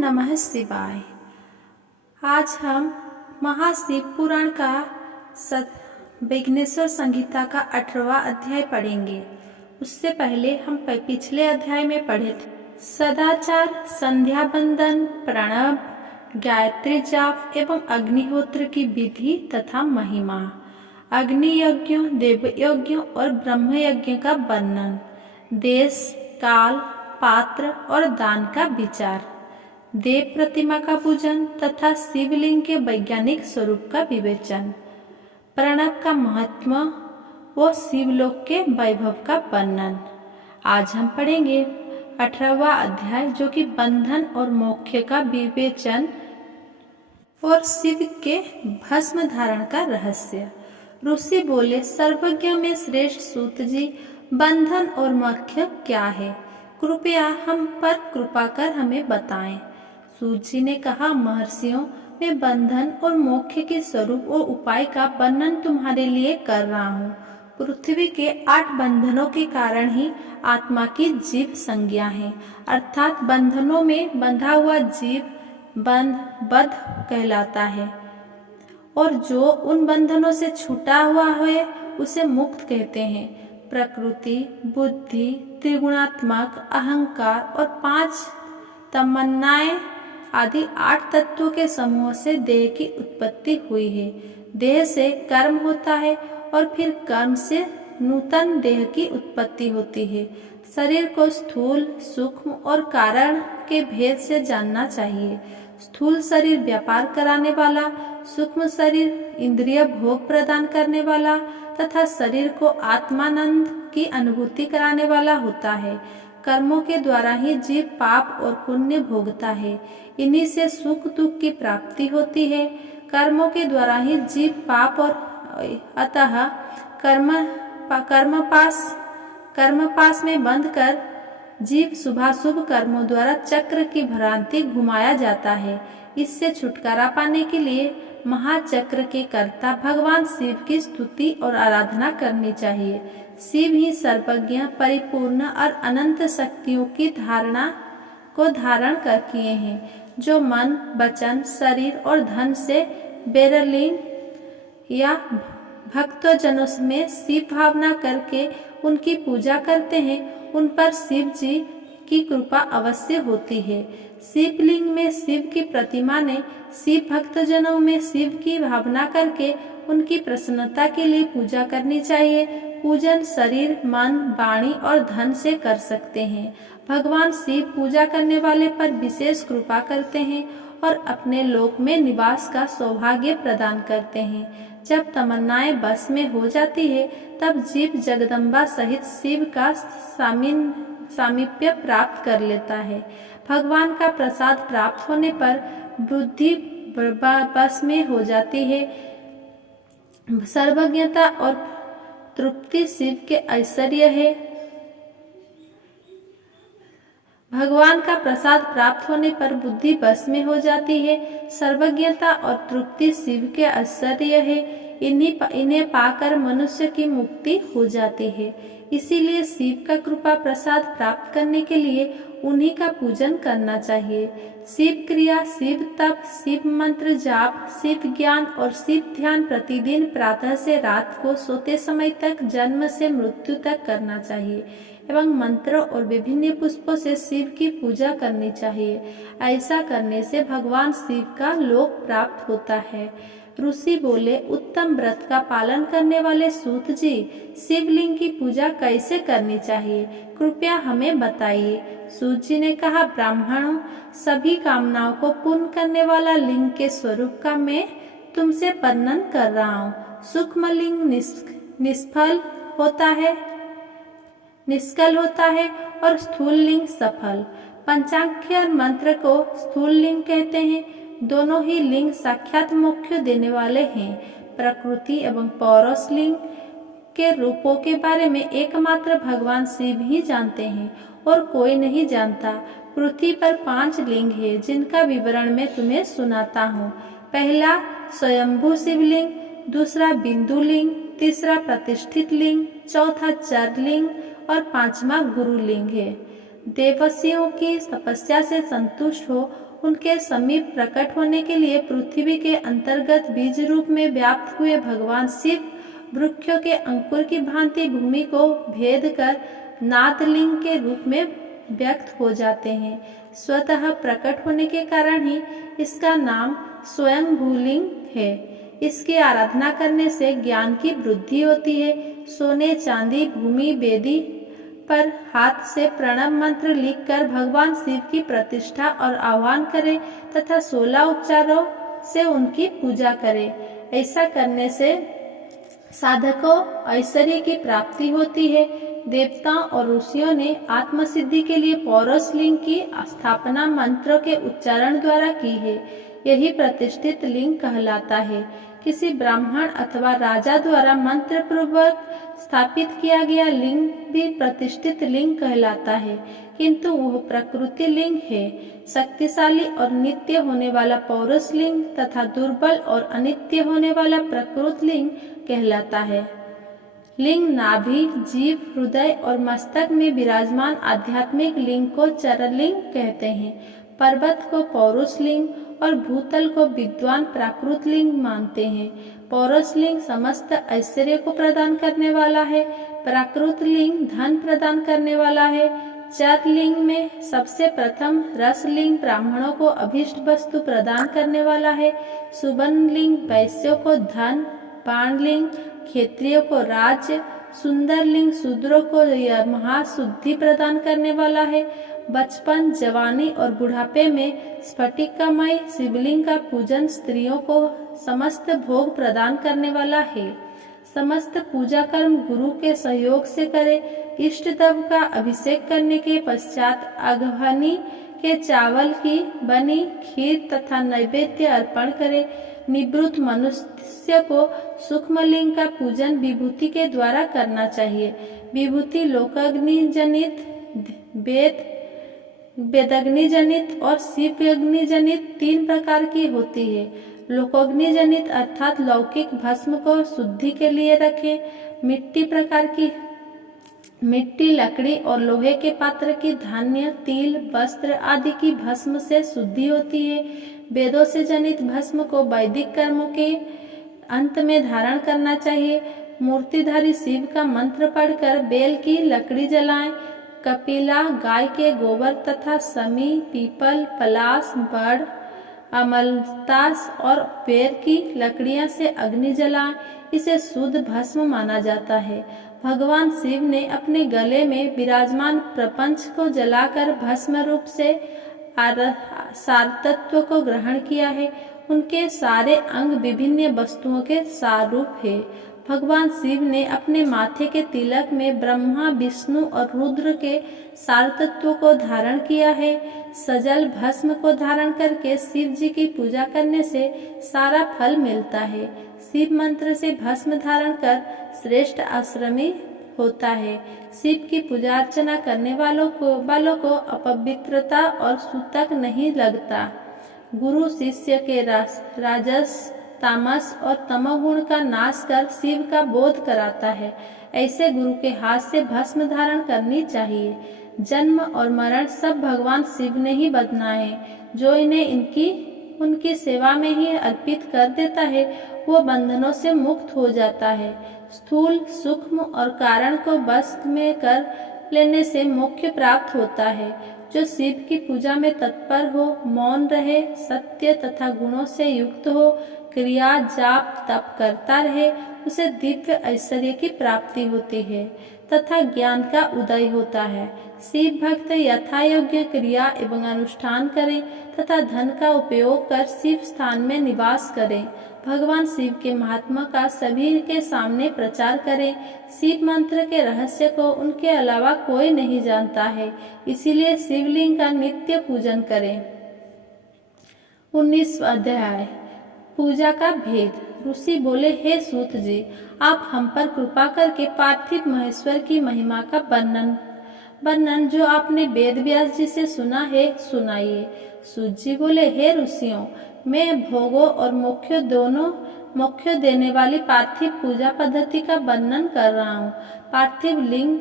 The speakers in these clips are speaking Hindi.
नमः शिवाय। आज हम महाशिव पुराण का विघ्नेश्वर संहिता का 18वां अध्याय पढ़ेंगे। उससे पहले हम पिछले अध्याय में पढ़े थे सदाचार, संध्या बंदन, प्रणव, गायत्री जाप एवं अग्निहोत्र की विधि तथा महिमा, अग्नि यज्ञों, देव यज्ञों और ब्रह्म यज्ञ का वर्णन, देश, काल, पात्र और दान का विचार, देव प्रतिमा का पूजन तथा शिवलिंग के वैज्ञानिक स्वरूप का विवेचन, प्रणव का महत्व व शिवलोक के वैभव का वर्णन। आज हम पढ़ेंगे 18वां अध्याय, जो कि बंधन और मोक्ष का विवेचन और शिव के भस्म धारण का रहस्य। ऋषि बोले, सर्वज्ञ में श्रेष्ठ सूत जी, बंधन और मोक्ष क्या है? कृपया हम पर कृपा कर हमें बताएं। सूत जी ने कहा, महर्षियों, मैं बंधन और मोक्ष के स्वरूप और उपाय का वर्णन तुम्हारे लिए कर रहा हूँ। पृथ्वी के 8 बंधनों के कारण ही आत्मा की जीव संज्ञा है, अर्थात बंधनों में बंधा हुआ जीव बद्ध कहलाता है, और जो उन बंधनों से छूटा हुआ है उसे मुक्त कहते हैं। प्रकृति, बुद्धि, त्रिगुणात्मक, अहंकार और 5 तमन्नाएं आदि 8 तत्वों के समूह से देह की उत्पत्ति हुई है। देह से कर्म होता है और फिर कर्म से नूतन देह की उत्पत्ति होती है। शरीर को स्थूल, सूक्ष्म और कारण के भेद से जानना चाहिए। स्थूल शरीर व्यापार कराने वाला, सूक्ष्म शरीर इंद्रिय भोग प्रदान करने वाला तथा शरीर को आत्मानंद की अनुभूति कराने वाला होता है। कर्मों के द्वारा ही जीव पाप और पुण्य भोगता है। इन्हीं से सुख दुख की प्राप्ति होती है। कर्मों के द्वारा ही जीव पाप और अतः कर्मपास में बंध कर जीव शुभाशुभ कर्मों द्वारा चक्र की भ्रांति घुमाया जाता है। इससे छुटकारा पाने के लिए महाचक्र के कर्ता भगवान शिव की स्तुति और आराधना करनी चाहिए। शिव ही सर्वज्ञ, परिपूर्ण और अनंत शक्तियों की धारण कर किए हैं, जो मन, वचन, शरीर और धन से बेरलीन या भक्तजनों में शिव भावना करके उनकी पूजा करते हैं, उन पर शिव जी की कृपा अवश्य होती है। शिवलिंग में शिव की प्रतिमा ने शिव भक्तजनों में शिव की भावना करके उनकी प्रसन्नता के लिए पूजा करनी चाहिए। पूजन शरीर, मन, वाणी और धन से कर सकते हैं। भगवान शिव पूजा करने वाले पर विशेष कृपा करते हैं और अपने लोक में निवास का सौभाग्य प्रदान करते हैं। जब तमन्नाएं बस में हो जाती है, तब जीव जगदम्बा सहित शिव का सामीप्य प्राप्त कर लेता है। भगवान का प्रसाद प्राप्त होने पर बुद्धि बस में हो जाती है। सर्वज्ञता और तृप्ति शिव के ऐश्वर्य है। भगवान का प्रसाद प्राप्त होने पर बुद्धि बस में हो जाती है। सर्वज्ञता और तृप्ति शिव के ऐश्वर्य है। इन्हें पाकर मनुष्य की मुक्ति हो जाती है। इसीलिए शिव का कृपा प्रसाद प्राप्त करने के लिए उन्हीं का पूजन करना चाहिए। शिव क्रिया, शिव तप, शिव मंत्र जाप, शिव ज्ञान और शिव ध्यान प्रतिदिन प्रातः से रात को सोते समय तक, जन्म से मृत्यु तक करना चाहिए एवं मंत्रों और विभिन्न पुष्पों से शिव की पूजा करनी चाहिए। ऐसा करने से भगवान शिव का लोक प्राप्त होता है। ऋषि बोले, उत्तम व्रत का पालन करने वाले सूत जी, शिवलिंग की पूजा कैसे करनी चाहिए? कृपया हमें बताइए। सूत जी ने कहा, ब्राह्मणों, सभी कामनाओं को पूर्ण करने वाला लिंग के स्वरूप का मैं तुमसे वर्णन कर रहा हूँ। सूक्ष्म लिंग निष्फल होता है और स्थूल लिंग सफल। पंचाक्षर मंत्र को स्थूल लिंग कहते हैं। दोनों ही लिंग साक्षात मोक्ष देने वाले हैं। प्रकृति एवं पौरुष लिंग के रूपों के बारे में एकमात्र भगवान शिव ही जानते हैं और कोई नहीं जानता। पृथ्वी पर 5 लिंग है, जिनका विवरण मैं तुम्हें सुनाता हूँ। पहला स्वयंभू शिवलिंग, दूसरा बिंदु लिंग, तीसरा प्रतिष्ठित लिंग, चौथा चर लिंग और 5वां गुरु लिंग है। देवसियों की तपस्या से संतुष्ट हो उनके समीप प्रकट होने के लिए पृथ्वी के अंतर्गत बीज रूप में व्याप्त हुए भगवान शिव वृक्षों के अंकुर की भांति भूमि को भेद कर नादलिंग के रूप में व्यक्त हो जाते हैं। स्वतः प्रकट होने के कारण ही इसका नाम स्वयं भूलिंग है। इसकी आराधना करने से ज्ञान की वृद्धि होती है। सोने चांदी भूमि वेदी पर हाथ से प्रणव मंत्र लिखकर भगवान शिव की प्रतिष्ठा और आह्वान करें तथा 16 उपचारों से उनकी पूजा करें। ऐसा करने से साधकों ऐश्वर्य की प्राप्ति होती है। देवताओं और ऋषियों ने आत्मसिद्धि के लिए पौरुष लिंग की स्थापना मंत्रों के उच्चारण द्वारा की है। यही प्रतिष्ठित लिंग कहलाता है। किसी ब्राह्मण अथवा राजा द्वारा मंत्र पूर्वक स्थापित किया गया लिंग भी प्रतिष्ठित लिंग कहलाता है, किंतु वह प्रकृति लिंग है। शक्तिशाली और नित्य होने वाला पौरुष लिंग तथा दुर्बल और अनित्य होने वाला प्रकृत लिंग कहलाता है। लिंग नाभि, जीव, हृदय और मस्तक में विराजमान आध्यात्मिक लिंग को चरलिंग कहते हैं। पर्वत को पौरुष लिंग और भूतल को विद्वान प्राकृत लिंग मानते हैं। पौरुष लिंग समस्त ऐश्वर्य को प्रदान करने वाला है। प्राकृत लिंग धन प्रदान करने वाला है। चर लिंग में सबसे प्रथम रस लिंग ब्राह्मणों को अभिष्ट वस्तु प्रदान करने वाला है। सुवर्ण लिंग वैश्यों को धन, बाण लिंग क्षत्रियों को राज्य, सुंदर लिंग शूद्रों को महाशुद्धि प्रदान करने वाला है। बचपन, जवानी और बुढ़ापे में स्फटिकमय शिवलिंग का पूजन स्त्रियों को समस्त भोग प्रदान करने वाला है। समस्त पूजा कर्म गुरु के सहयोग से करें। इष्ट देव का अभिषेक करने के पश्चात अगहनी के चावल की बनी खीर तथा नैवेद्य अर्पण करें। निवृत्त मनुष्य को सूक्ष्मलिंग का पूजन विभूति के द्वारा करना चाहिए। विभूति लोकाग्नि जनित, वेदाग्नि जनित और शिवाग्नि जनित 3 प्रकार की होती है। लोकाग्नि जनित अर्थात लौकिक भस्म को शुद्धि के लिए रखें। मिट्टी, लकड़ी और लोहे के पात्र की धान्य, तिल, वस्त्र आदि की भस्म से शुद्धि होती है। वेदों से जनित भस्म को वैदिक कर्मों के अंत में धारण करना चाहिए। मूर्तिधारी शिव का मंत्र पढ़कर बेल की लकड़ी जलाएं। कपिला, गाय के गोबर तथा समी, पीपल, पलाश, बड़, अमलतास और पेड़ की लकड़ियां से अग्नि जलाएं। इसे शुद्ध भस्म माना जाता है। भगवान शिव ने अपने गले में विराजमान प्रपंच को जलाकर भस्म रूप से सारतत्व को ग्रहण किया है। उनके सारे अंग विभिन्न वस्तुओं के सारूप है। भगवान शिव ने अपने माथे के तिलक में ब्रह्मा, विष्णु और रुद्र के सारतत्व को धारण किया है। सजल भस्म को धारण करके शिव जी की पूजा करने से सारा फल मिलता है। शिव मंत्र से भस्म धारण कर श्रेष्ठ आश्रमी होता है। शिव की पूजा अर्चना करने वालों को अपवित्रता और सूतक नहीं लगता। गुरु शिष्य के राजस, तामस और तमोगुण का नाश कर शिव का बोध कराता है। ऐसे गुरु के हाथ से भस्म धारण करनी चाहिए। जन्म और मरण सब भगवान शिव ने ही बनाए। जो इन्हें उनकी सेवा में ही अर्पित कर देता है वो बंधनों से मुक्त हो जाता है। स्थूल, सूक्ष्म और कारण को वश में कर लेने से मोक्ष प्राप्त होता है। जो शिव की पूजा में तत्पर हो, मौन रहे, सत्य तथा गुणों से युक्त हो, क्रिया, जाप, तप करता रहे, उसे दिव्य ऐश्वर्य की प्राप्ति होती है तथा ज्ञान का उदय होता है। शिव भक्त यथा योग्य क्रिया एवं अनुष्ठान करें तथा धन का उपयोग कर शिव स्थान में निवास करें। भगवान शिव के महात्मा का सभी के सामने प्रचार करें। शिव मंत्र के रहस्य को उनके अलावा कोई नहीं जानता है, इसीलिए शिवलिंग का नित्य पूजन करें। 19वां अध्याय पूजा का भेद। ऋषि बोले, हे सूत जी, आप हम पर कृपा करके पार्थिव महेश्वर की महिमा का वर्णन जो आपने वेद व्यास जी से सुना है सुनाइए। सूत जी बोले, हे ऋषियों, मैं भोगों और मोक्ष देने वाली पार्थिव पूजा पद्धति का वर्णन कर रहा हूँ। पार्थिव लिंग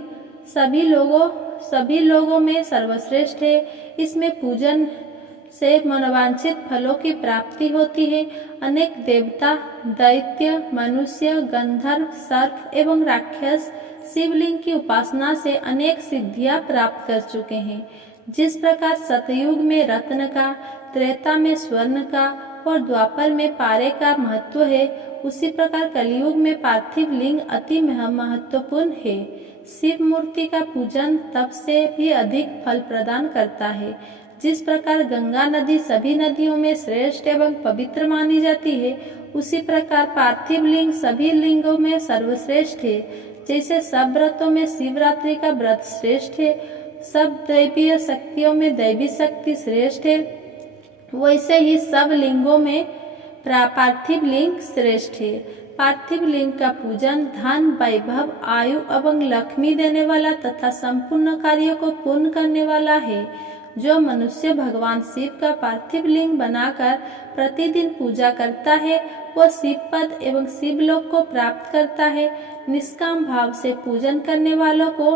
सभी लोगों में सर्वश्रेष्ठ है। इसमें पूजन से मनोवांछित फलों की प्राप्ति होती है। अनेक देवता, दैत्य, मनुष्य, गंधर्व, सर्प एवं राक्षस शिवलिंग की उपासना से अनेक सिद्धियां प्राप्त कर चुके हैं। जिस प्रकार सतयुग में रत्न का, त्रेता में स्वर्ण का और द्वापर में पारे का महत्व है, उसी प्रकार कलयुग में पार्थिव लिंग अति महत्वपूर्ण है। शिव मूर्ति का पूजन तप से भी अधिक फल प्रदान करता है। जिस प्रकार गंगा नदी सभी नदियों में श्रेष्ठ एवं पवित्र मानी जाती है, उसी प्रकार पार्थिव लिंग सभी लिंगों में सर्वश्रेष्ठ है। जैसे सब व्रतों में शिवरात्रि का व्रत श्रेष्ठ है, सब दैवीय शक्तियों में दैवी शक्ति श्रेष्ठ है, वैसे ही सब लिंगों में पार्थिव लिंग श्रेष्ठ है। पार्थिव लिंग का पूजन धन, वैभव, आयु एवं लक्ष्मी देने वाला तथा संपूर्ण कार्यों को पूर्ण करने वाला है। जो मनुष्य भगवान शिव का पार्थिव लिंग बनाकर प्रतिदिन पूजा करता है, वह शिव पद एवं शिवलोक को प्राप्त करता है। निष्काम भाव से पूजन करने वालों को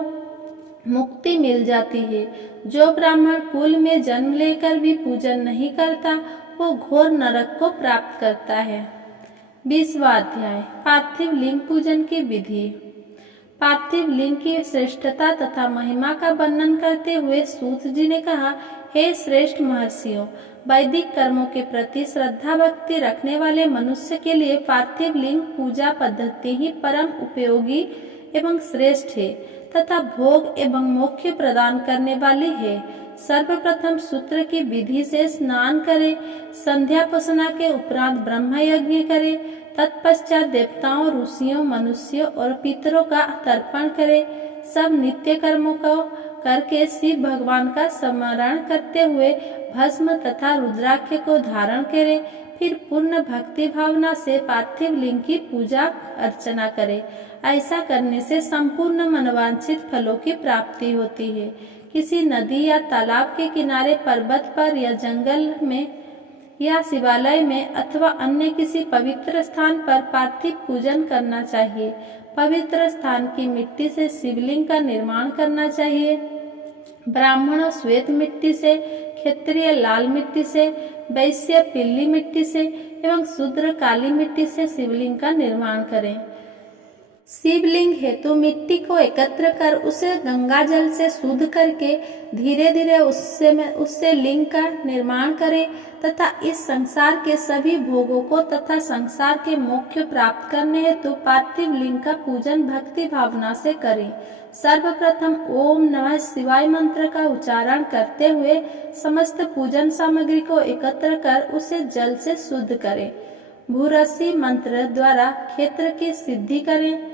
मुक्ति मिल जाती है। जो ब्राह्मण कुल में जन्म लेकर भी पूजन नहीं करता, वो घोर नरक को प्राप्त करता है। 20वां अध्याय पार्थिव लिंग पूजन की विधि। पार्थिव लिंग की श्रेष्ठता तथा महिमा का वर्णन करते हुए सूत जी ने कहा, हे श्रेष्ठ महर्षियों, वैदिक कर्मों के प्रति श्रद्धा भक्ति रखने वाले मनुष्य के लिए पार्थिव लिंग पूजा पद्धति ही परम उपयोगी एवं श्रेष्ठ है तथा भोग एवं मोक्ष प्रदान करने वाली है। सर्वप्रथम सूत्र की विधि से स्नान करे, संध्या पसना के उपरांत ब्रह्म यज्ञ करे, तत्पश्चात देवताओं, ऋषियों, मनुष्यों और पितरों का तर्पण करे। सब नित्य कर्मों को करके शिव भगवान का स्मरण करते हुए भस्म तथा रुद्राक्ष को धारण करे। फिर पूर्ण भक्ति भावना से पार्थिव लिंग की पूजा अर्चना करे। ऐसा करने से संपूर्ण मनोवांछित फलों की प्राप्ति होती है। किसी नदी या तालाब के किनारे, पर्वत पर या जंगल में या शिवालय में अथवा अन्य किसी पवित्र स्थान पर पार्थिव पूजन करना चाहिए। पवित्र स्थान की मिट्टी से शिवलिंग का निर्माण करना चाहिए। ब्राह्मण श्वेत मिट्टी से, क्षत्रिय लाल मिट्टी से, वैश्य पीली मिट्टी से एवं शूद्र काली मिट्टी से शिवलिंग का निर्माण करें। शिवलिंग हेतु मिट्टी को एकत्र कर उसे गंगा जल से शुद्ध करके धीरे धीरे उससे लिंग का निर्माण करें तथा इस संसार के सभी भोगों को तथा संसार के मोक्ष प्राप्त करने हेतु पार्थिव लिंग का पूजन भक्ति भावना से करें। सर्वप्रथम ओम नमः शिवाय मंत्र का उच्चारण करते हुए समस्त पूजन सामग्री को एकत्र कर उसे जल से शुद्ध करें। भूरसी मंत्र द्वारा क्षेत्र की सिद्धि करें।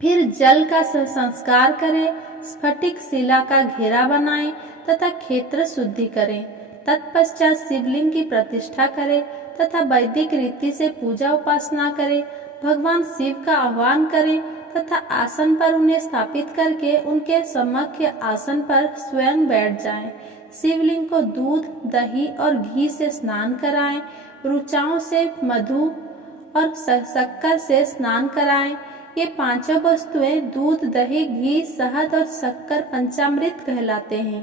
फिर जल का संस्कार करें, स्फटिक शिला का घेरा बनाएं तथा क्षेत्र शुद्धि करें। तत्पश्चात शिवलिंग की प्रतिष्ठा करें तथा वैदिक रीति से पूजा उपासना करें। भगवान शिव का आह्वान करें तथा आसन पर उन्हें स्थापित करके उनके समक्ष आसन पर स्वयं बैठ जाएं। शिवलिंग को दूध, दही और घी से स्नान कराएं। रुचाओं से, मधु और शक्कर से स्नान कराएं। ये पांचों वस्तुएं दूध, दही, घी, शहद और शक्कर पंचामृत कहलाते हैं।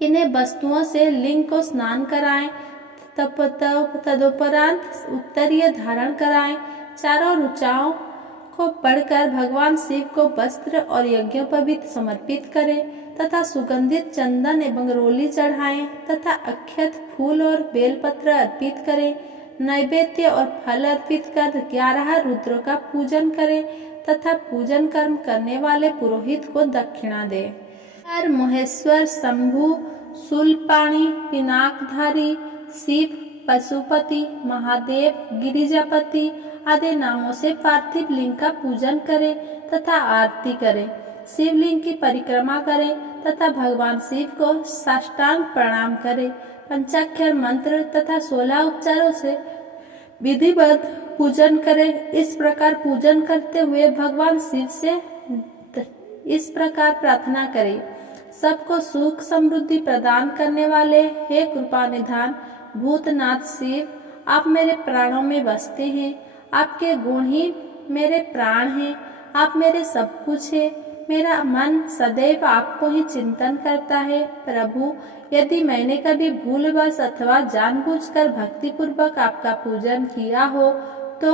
इन्हें वस्तुओं से लिंग को स्नान कराएं। तदुपरांत उत्तरीय धारण कराएं। चारों रुचाओं को पढ़कर भगवान शिव को वस्त्र और यज्ञोपवीत समर्पित करें तथा सुगंधित चंदन एवं रोली चढ़ाएं तथा अक्षत, फूल और बेलपत्र अर्पित करें। नैवेद्य और फल अर्पित कर 11 रुद्रों का पूजन करें तथा पूजन कर्म करने वाले पुरोहित को दक्षिणा दें। हर महेश्वर, शंभु, शूलपाणी, पिनाकधारी, शिव, पशुपति, महादेव, गिरिजापति आदि नामों से पार्थिव लिंग का पूजन करें तथा आरती करें। शिवलिंग की परिक्रमा करें तथा भगवान शिव को साष्टांग प्रणाम करें। पंचाक्षर मंत्र तथा 16 उपचारों से विधिवत पूजन करें। इस प्रकार पूजन करते हुए भगवान शिव से इस प्रकार प्रार्थना करें, सबको सुख समृद्धि प्रदान करने वाले हे कृपा निधान भूतनाथ शिव, आप मेरे प्राणों में बसते हैं। आपके गुण ही मेरे प्राण हैं। आप मेरे सब कुछ हैं। मेरा मन सदैव आपको ही चिंतन करता है। प्रभु, यदि मैंने कभी भूलवश अथवा जानबूझकर भक्तिपूर्वक आपका पूजन किया हो तो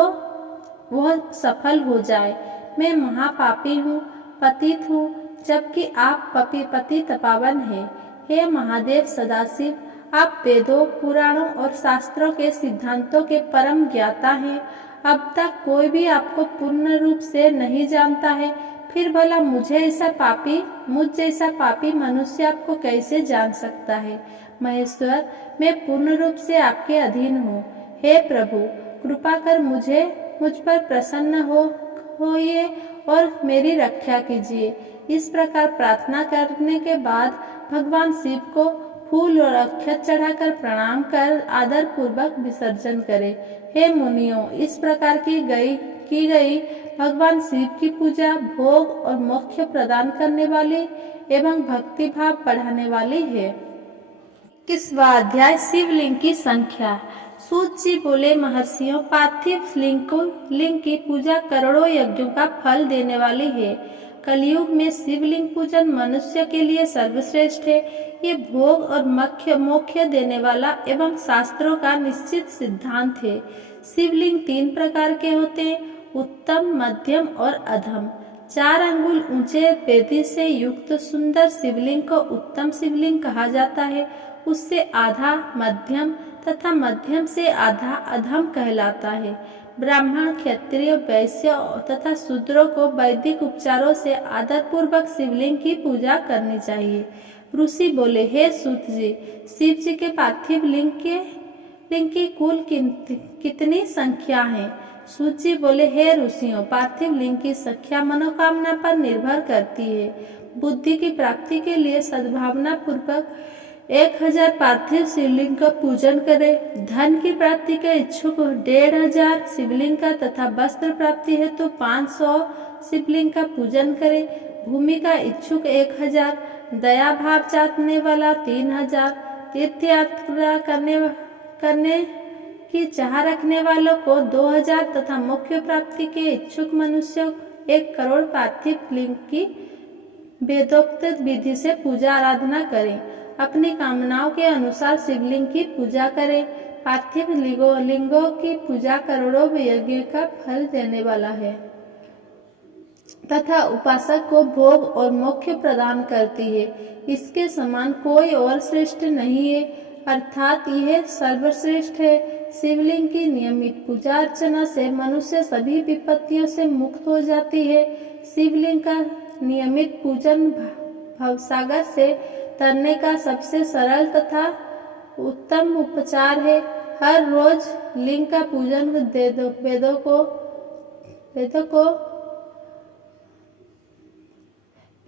वह सफल हो जाए। मैं महापापी हूँ, पतित हूँ, जबकि आप पतित पावन हैं। हे महादेव सदाशिव, आप वेदों, पुराणों और शास्त्रों के सिद्धांतों के परम ज्ञाता हैं। अब तक कोई भी आपको पूर्ण रूप से नहीं जानता है, फिर भला मुझ जैसा पापी मनुष्य आपको कैसे जान सकता है। महेश्वर, मैं पूर्ण रूप से आपके अधीन हूँ। हे प्रभु, कृपा कर मुझ पर प्रसन्न होइए और मेरी रक्षा कीजिए। इस प्रकार प्रार्थना करने के बाद भगवान शिव को फूल और अक्षत चढ़ाकर प्रणाम कर आदर पूर्वक विसर्जन करें। हे मुनियों, इस प्रकार की गई भगवान शिव की पूजा भोग और मोक्ष प्रदान करने वाली एवं भक्ति भाव बढ़ाने वाली है। 21वां अध्याय शिवलिंग की संख्या। सूत जी बोले, महर्षियों, पार्थिव लिंग की पूजा करोड़ों यज्ञों का फल देने वाली है। कलयुग में शिवलिंग पूजन मनुष्य के लिए सर्वश्रेष्ठ है। ये भोग और मोक्ष देने वाला एवं शास्त्रों का निश्चित सिद्धांत है। शिवलिंग 3 प्रकार के होते हैं, उत्तम, मध्यम और अधम। 4 अंगुल ऊंचे वेदी से युक्त सुंदर शिवलिंग को उत्तम शिवलिंग कहा जाता है। उससे आधा मध्यम तथा मध्यम से आधा अधम कहलाता है। ब्राह्मण, क्षत्रिय, वैश्य तथा शूद्रों को वैदिक उपचारों से आदर पूर्वक शिवलिंग की पूजा करनी चाहिए। ऋषि बोले, हे सूत जी, शिव जी के पार्थिव लिंग की कुल कितनी संख्या है? सूत जी बोले, हे ऋषियों, पार्थिव लिंग की संख्या मनोकामना पर निर्भर करती है। बुद्धि की प्राप्ति के लिए सद्भावना पूर्वक 1000 पार्थिव शिवलिंग का पूजन करें। धन की प्राप्ति के इच्छुक 1500 शिवलिंग का तथा वस्त्र प्राप्ति है तो 500 शिवलिंग का पूजन करें। भूमि का इच्छुक 1000, दया भाव चाहने वाला 3000, तीर्थ यात्रा करने की चाह रखने वालों को 2000 तथा मोक्ष प्राप्ति के इच्छुक मनुष्यों 1 करोड़ पार्थिव लिंग की वेदोक्त विधि से पूजा आराधना करें। अपनी कामनाओं के अनुसार शिवलिंग की पूजा करें। पार्थिव लिंगों की पूजा करोड़ों यज्ञ का फल देने वाला है तथा उपासक को भोग और मोक्ष प्रदान करती है। इसके समान कोई और श्रेष्ठ नहीं है, अर्थात यह सर्वश्रेष्ठ है। शिवलिंग की नियमित पूजा अर्चना से मनुष्य सभी विपत्तियों से मुक्त हो जाती है। शिवलिंग का नियमित पूजन भवसागर से तरने का सबसे सरल तथा उत्तम उपचार है। हर रोज लिंग का पूजन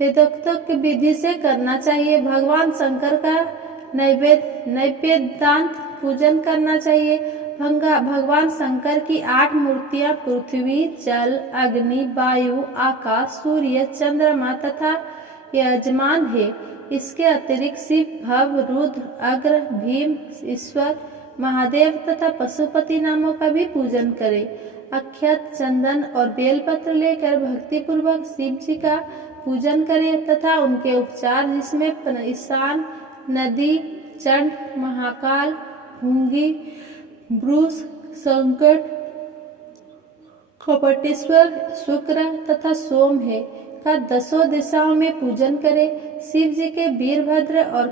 वेदोक्त विधि से करना चाहिए। भगवान शंकर का नैवेद्यांत पूजन करना चाहिए। भगवान शंकर की 8 मूर्तियां पृथ्वी, जल, अग्नि, वायु, आकाश, सूर्य, चंद्रमा तथा यजमान है। इसके अतिरिक्त शिव, भव, रुद्र, अग्र, भीम, ईश्वर, महादेव तथा पशुपति नामों का भी पूजन करें। अक्षत, चंदन और बेलपत्र लेकर भक्ति पूर्वक शिव जी का पूजन करें तथा उनके उपचार, जिसमें ईशान, नदी, चंड, महाकाल, भृंगी, ब्रूस, संकट, कपटेश्वर, शुक्र तथा सोम है का 10 दिशाओं में पूजन करें। शिव जी के वीरभद्र और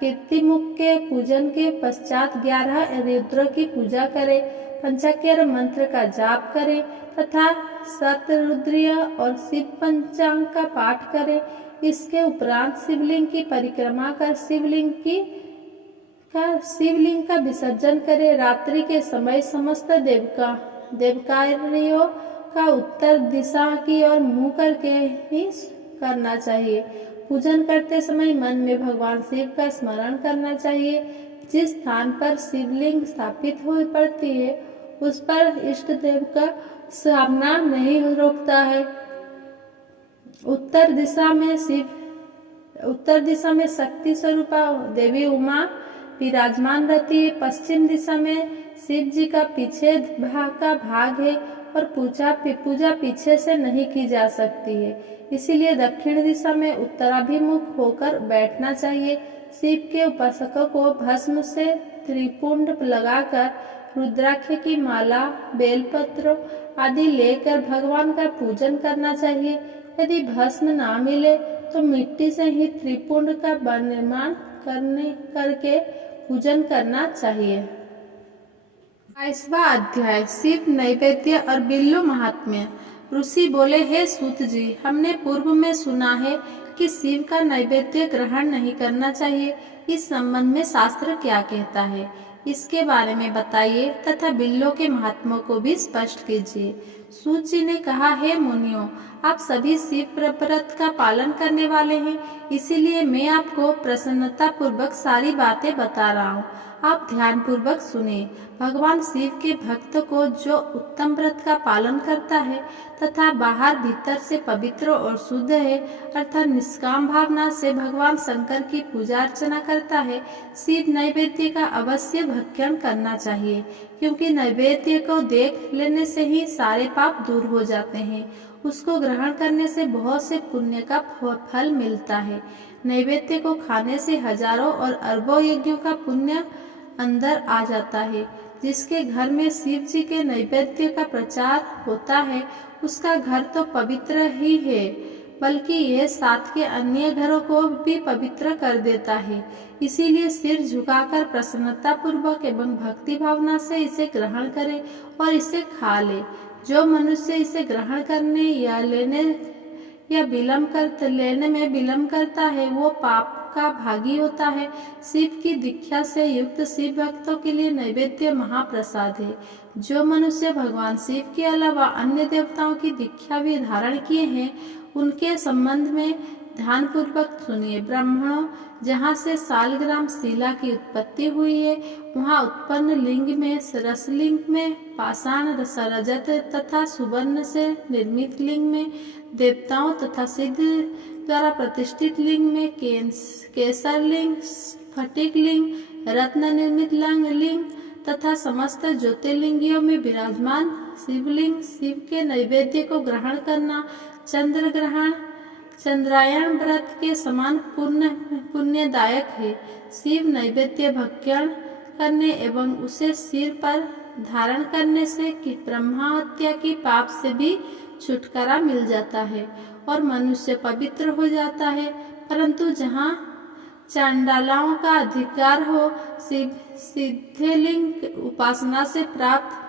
कीर्तिमुख के पूजन के पश्चात 11 रुद्र की पूजा करें। पंचाक्षर मंत्र का जाप करें तथा शतरुद्रीय और शिव पंचांग का पाठ करें। इसके उपरांत शिवलिंग की परिक्रमा कर शिवलिंग का विसर्जन करें। रात्रि के समय समस्त देवकार्यों का उत्तर दिशा की ओर मुंह करके ही करना चाहिए। पूजन करते समय मन में भगवान शिव का स्मरण करना चाहिए। जिस स्थान पर शिवलिंग स्थापित हो पड़ती है उस पर इष्ट देव का सामना नहीं रोकता है। उत्तर दिशा में शक्ति स्वरूपा देवी उमा विराजमान रहती है। पश्चिम दिशा में शिव जी का पीछे का भाग है और पूजा पीछे से नहीं की जा सकती है। इसीलिए दक्षिण दिशा में उत्तराभिमुख होकर बैठना चाहिए। शिव के उपासकों को भस्म से त्रिपुंड लगाकर रुद्राक्ष की माला, बेलपत्र आदि लेकर भगवान का पूजन करना चाहिए। यदि भस्म ना मिले तो मिट्टी से ही त्रिपुंड का निर्माण करके पूजन करना चाहिए। 22वां अध्याय शिव नैवेद्य और बिल्व महात्म्य। ऋषि बोले, हे सूत जी, हमने पूर्व में सुना है कि शिव का नैवेद्य ग्रहण नहीं करना चाहिए। इस संबंध में शास्त्र क्या कहता है, इसके बारे में बताइए तथा बिल्लों के महात्म्यों को भी स्पष्ट कीजिए। सूत जी ने कहा, हे मुनियों, आप सभी शिव व्रत का पालन करने वाले हैं, इसीलिए मैं आपको प्रसन्नता पूर्वक सारी बातें बता रहा हूँ। आप ध्यान पूर्वक सुने। भगवान शिव के भक्त को जो उत्तम व्रत का पालन करता है तथा बाहर भीतर से पवित्र और शुद्ध है, अर्थात निष्काम भावना से भगवान शंकर की पूजा अर्चना करता है, शिव नैवेद्य का अवश्य भक्षण करना चाहिए, क्योंकि नैवेद्य को देख लेने से ही सारे पाप दूर हो जाते हैं। उसको ग्रहण करने से बहुत से पुण्य का फल मिलता है। नैवेद्य को खाने से हजारों और अरबों यज्ञों का पुण्य अंदर आ जाता है। जिसके घर में शिव जी के नैवेद्य का प्रचार होता है, उसका घर तो पवित्र ही है, बल्कि यह साथ के अन्य घरों को भी पवित्र कर देता है। इसीलिए सिर झुकाकर प्रसन्नता पूर्वक एवं भक्ति भावना से इसे ग्रहण करे और इसे खा ले। जो मनुष्य इसे ग्रहण करने या लेने में विलम्ब करता है, वो पाप का भागी होता है। शिव की दीक्षा से युक्त शिव भक्तों के लिए नैवेद्य महाप्रसाद है। जो मनुष्य भगवान शिव के अलावा अन्य देवताओं की दीक्षा भी धारण किए हैं, उनके संबंध में ध्यान पूर्वक सुनिए। ब्राह्मणों, जहाँ से सालग्राम शिला की उत्पत्ति हुई है, वहाँ उत्पन्न लिंग में रसलिंग में पाषाण रजत तथा सुवर्ण से निर्मित लिंग में देवताओं तथा सिद्ध द्वारा प्रतिष्ठित लिंग में केसर लिंग, स्फटिक लिंग, रत्न निर्मित लिंग तथा समस्त ज्योतिर्लिंगियों में विराजमान शिवलिंग। शिव के नैवेद्य को ग्रहण करना चंद्र ग्रहण चंद्रायण व्रत के समान पुण्यदायक है। शिव नैवेद्य भक्षण करने एवं उसे सिर पर धारण करने से ब्रह्मा हत्या की पाप से भी छुटकारा मिल जाता है और मनुष्य पवित्र हो जाता है। परंतु जहाँ चांडालों का अधिकार हो, सिद्धलिंग उपासना से प्राप्त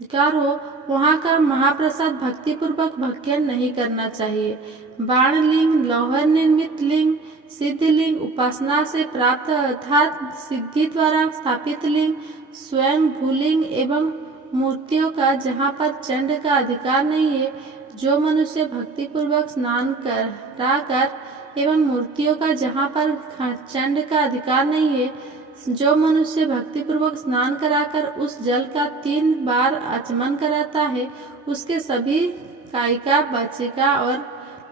अधिकार हो, वहाँ का महाप्रसाद भक्ति पूर्वक भक्षण नहीं करना चाहिए। बाण लिंग, लौह निर्मित लिंग, सिद्धलिंग उपासना से प्राप्त अर्थात सिद्धि द्वारा स्थापित लिंग, स्वयं भूलिंग एवं मूर्तियों का जहाँ पर चंड का अधिकार नहीं है, जो मनुष्य भक्ति पूर्वक स्नान कराकर एवं मूर्तियों का जहाँ पर चंड का अधिकार नहीं है, जो मनुष्य भक्ति पूर्वक स्नान कराकर उस जल का 3 बार आचमन कराता है, उसके सभी कायिका, वाचिका और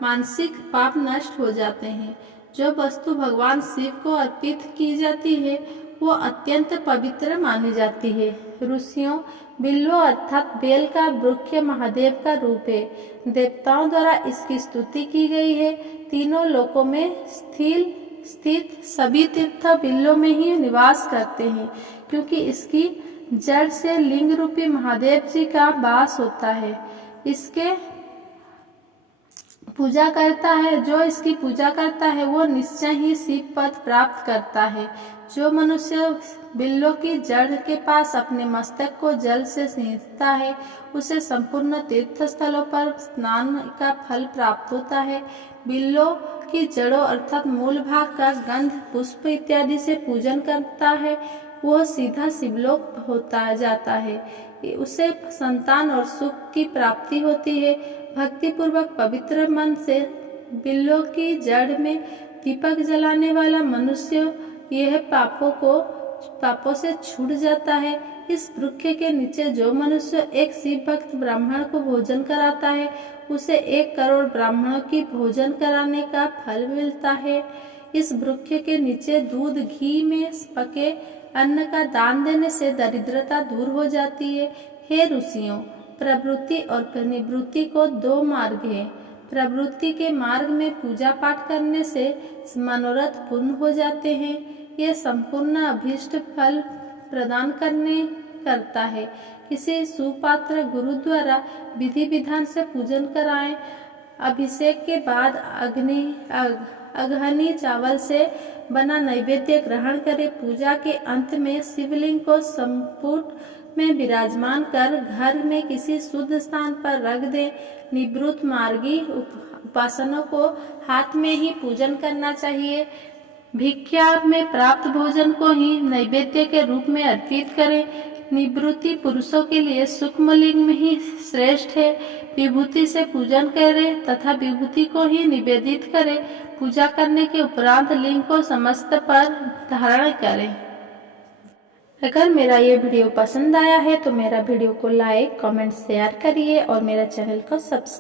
मानसिक पाप नष्ट हो जाते हैं। जो वस्तु भगवान शिव को अर्पित की जाती है, वो अत्यंत पवित्र मानी जाती है। ऋषियों, बिल्व अर्थात बेल का वृक्ष महादेव का रूप है। देवताओं द्वारा इसकी स्तुति की गई है। तीनों लोकों में स्थित सभी तीर्थ बिल्लों में ही निवास करते हैं, क्योंकि इसकी जड़ से लिंग रूपी महादेव जी का वास होता है। इसके पूजा करता है, जो इसकी पूजा करता है वो निश्चय ही शिव पद प्राप्त करता है। जो मनुष्य बिल्लों की जड़ के पास अपने मस्तक को जल से सींचता है, उसे संपूर्ण तीर्थ स्थलों पर स्नान का फल प्राप्त होता है। बिल्लों की जड़ों अर्थात मूल भाग का गंध, पुष्प इत्यादि से पूजन करता है, वह सीधा शिवलोक होता जाता है। उसे संतान और सुख की प्राप्ति होती है। भक्ति पूर्वक पवित्र मन से बिल्लों की जड़ में दीपक जलाने वाला मनुष्य यह पापों से छूट जाता है। इस वृक्ष के नीचे जो मनुष्य एक शिव भक्त ब्राह्मण को भोजन कराता है, उसे 1 करोड़ ब्राह्मणों की भोजन कराने का फल मिलता है। इस वृक्ष के नीचे दूध घी में पके अन्न का दान देने से दरिद्रता दूर हो जाती है। हे ऋषियों, प्रवृत्ति और निवृत्ति को दो मार्ग हैं। प्रवृत्ति के मार्ग में पूजा पाठ करने से मनोरथ पूर्ण हो जाते हैं। ये संपूर्ण अभीष्ट फल प्रदान करता है। किसी सुपात्र गुरु द्वारा विधि विधान से पूजन कराएं। अभिषेक के बाद अगहनी चावल से बना नैवेद्य ग्रहण करें। पूजा के अंत में शिवलिंग को संपुट में विराजमान कर घर में किसी शुद्ध स्थान पर रख दें। निवृत्त मार्गी उपासकों को हाथ में ही पूजन करना चाहिए। भिक्षा में प्राप्त भोजन को ही नैवेद्य के रूप में अर्पित करें। निवृत्ति पुरुषों के लिए सूक्ष्म लिंग में ही श्रेष्ठ है। विभूति से पूजन करें तथा विभूति को ही निवेदित करें। पूजा करने के उपरांत लिंग को समस्त पर धारण करें। अगर मेरा ये वीडियो पसंद आया है तो मेरा वीडियो को लाइक, कमेंट, शेयर करिए और मेरा चैनल को सब्सक्राइब